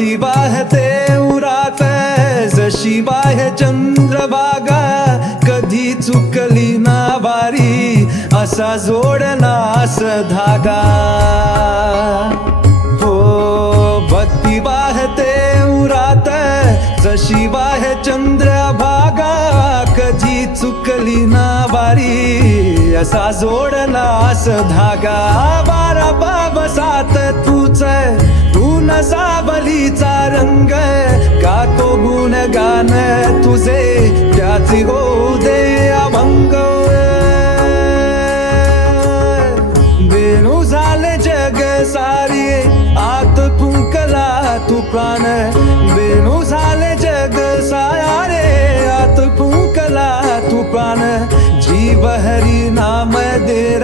बत्ती वाहते उरात जशी बाह्य चंद्रभागा कधी चुकली ना वारी असा जोडनास धागा। हो भक्ती वाहते उरात जशी वाहे चंद्रभागा कधी चुकली ना वारी असा जोडनास धागा। बारा बाबसात सात तू साबलीचा रंग का तो गुण गान तुझे? त्याची हो दे अभंग. वेणू झाले जग सारी आत फुंकला तू प्राण. वेणू झाले जग सारे आत फुंकला तू प्राण. जीव हरी नाम दे